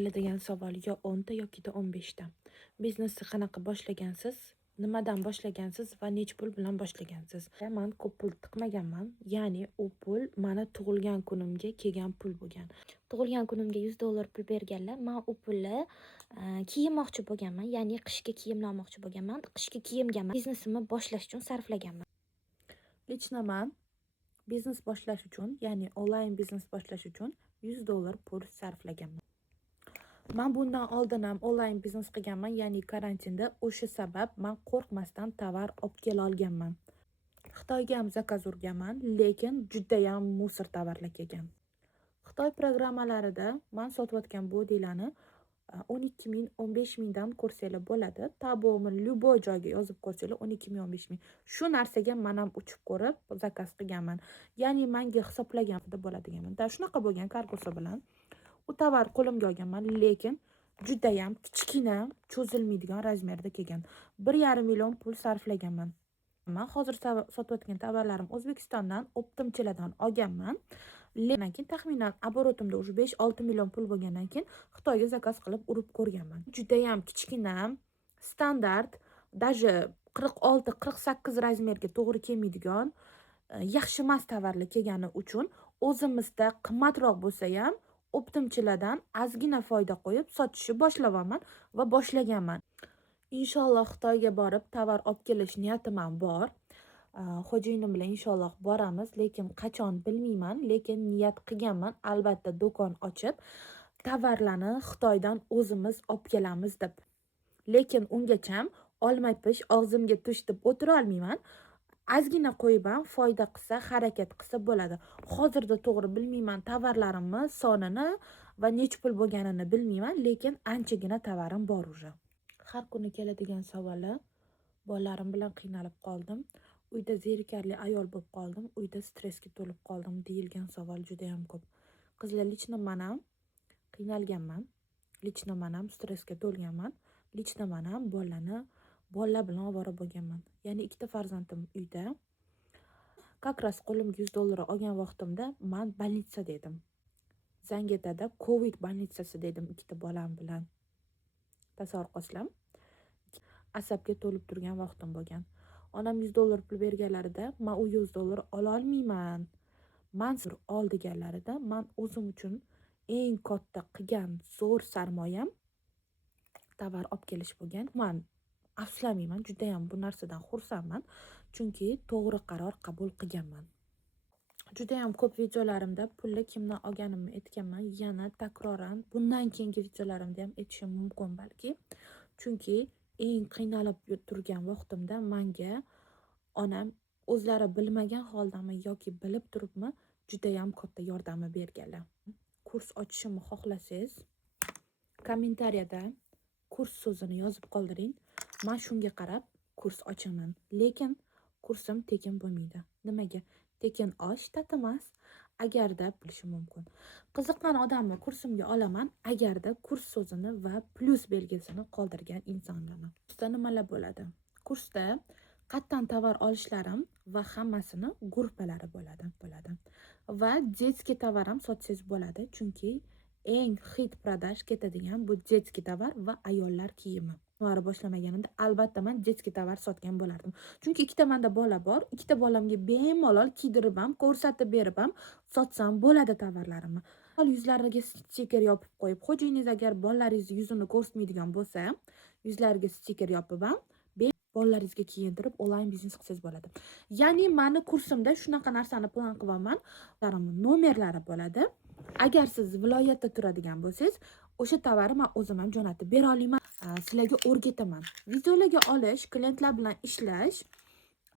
Degan savol yo 10 ta yoki 15 ta. Biznesni qanaqa boshlagansiz? Nimadan boshlagansiz va nech pul bilan boshlagansiz? Men ko'p pul tiqmaganman. Ya'ni u pul meni tug'ilgan kunimga kelgan pul bo'lgan. Tug'ilgan kunimga $100 pul berganlar. Men u pulni kiyinmoqchi bo'lganman, ya'ni qishki kiyimlar olmoqchi bo'lganman. Qishki kiyimga biznesimni boshlash uchun sarflaganman. Lично men biznes boshlash uchun, ya'ni onlayn biznes boshlash uchun $100 pul sarflaganman. Men bundan oldin ham onlayn biznes qilganman, ya'ni karantinda. O'sha sabab men qo'rqmasdan tovar olib kela olganman. Xitoyga ham zakaz urganman, lekin juda ham musor tovarlar kelgan. Xitoy programmalarida men sotayotgan bodilarni 12 ming, 15 mingdan ko'rsanglar bo'ladi. Tabomni любой joyga yozib qo'ysanglar 12 ming, 15 ming. Shu narsaga men ham uchib ko'rib zakaz qilganman. Ya'ni menga hisoblaganda bo'ladiganman. Da shunaqa bo'lgan kargosa bilan. U tovar qo'limga olganman, lekin juda ham kichkina, cho'zilmaydigan razmerda kelgan. 1,5 million pul sarflaganman. Men hozir sotayotgan tovarlarim O'zbekistondan, optimchilardan olganman. Lekin keyin taxminan обороtimda уже 5-6 million pul bo'lgandan keyin Xitoyga zakaz qilib urib ko'rganman. Juda ham kichkina, standart, даже 46-48 razmerga to'g'ri kelmaydigan, yaxshi emas tovarlar kelgani uchun o'zimizda qimmatroq bo'lsa ham optimchilardan ozgina foyda qo'yib sotishni boshlaganman va boshlaganman. Inshaalloh Xitoyga borib tovar olib kelish niyatim ham bor. Xo'jayinim bilan inshaalloh boramiz, lekin qachon bilmayman, lekin niyat qilganman albatta do'kon ochib tovarlarni Xitoydan o'zimiz olib kelamiz deb. Lekin ungacha olmay pish og'zimga tush deb o'tira olmayman. Ozgina qo'yib ham foyda qilsa, harakat qilsa bo'ladi. Hozirda to'g'ri bilmayman tovarlarimni sonini va nech pul bo'lganini bilmayman, lekin anchagina tovarim bor уже. Har kuni keladigan savoli, bolalarim bilan qiynalib qoldim. Uyda zerikarli ayol bo'lib qoldim, uyda stressga to'lib qoldim deyilgan savol juda ham ko'p. Qizlar, lichna men ham qiynalganman. Lichna men ham stressga to'lganman. Lichna men ham bolalar bilan ovora bo'lganman. Ya'ni ikkita farzandim uyda. Как раз qo'limga $100 olgan vaqtimda men больницада edim. Zangitada Covid больницасы dedim ikkita bolam bilan. Tasavvur qilsam, asabga to'lib turgan vaqtim bo'lgan. Onam $100 pul berganlarida men u $100 ola olmayman. Men ol deganlarida men o'zim uchun eng katta qilgan zo'r sarmoyam tovar olib kelish bo'lgan. Men afsuslamayman, juda ham bu narsadan xursandman, chunki to'g'ri qaror qabul qilganman. Juda ham ko'p videolarimda pulni kimdan olganimni aytganman, yana takroran bundan keyingi videolarimda ham aytishim mumkin balki. Chunki eng qiynalib turgan vaqtimda menga onam o'zlari bilmagan holdami yoki bilib turibmi juda ham katta yordami berganlar. Kurs ochishimni xohlasangiz, kommentariyada kurs so'zini yozib qoldiring. Men shunga qarab kurs ochaman. Lekin kursim tekin bo'lmaydi. Nimaga? Tekin shtat emas, agarda bo'lishi mumkin. Qiziqqan odamni kursimga olaman, agarda kurs so'zini va plus belgisini qoldirgan insonlarni. Kursda nimalar bo'ladi? Kursda qattan tovar olishlarim va hammasini gruppalari bo'ladi. Va детский tovar ham sotsangiz bo'ladi, chunki eng hit продаж ketadigan bu детский tovar va ayollar kiyimi. Tovar boshlamaganimda albatta men детский tovar sotgan bo'lardim. Chunki ikkita menda bola bor, ikkita bolamga bemalol kiydirib ham, ko'rsatib berib ham sotsam bo'ladi tovarlarimni. Yuzlariga stiker yopib qo'yib, xo'jayingiz agar bolalaringiz yuzini ko'rsatmaydigan bo'lsa, yuzlariga stiker yopib ham bolalaringizga kiyintirib onlayn biznes qilsangiz bo'ladi. Ya'ni meni kursimda shunaqa narsani plan qilaman. Nomerlari bo'ladi. Agar siz viloyatda turadigan bo'lsangiz, o'sha tovarni men o'zim ham jo'natib bera olaman. Sizlarga o'rgataman. Videolarga olish, klientlar bilan ishlash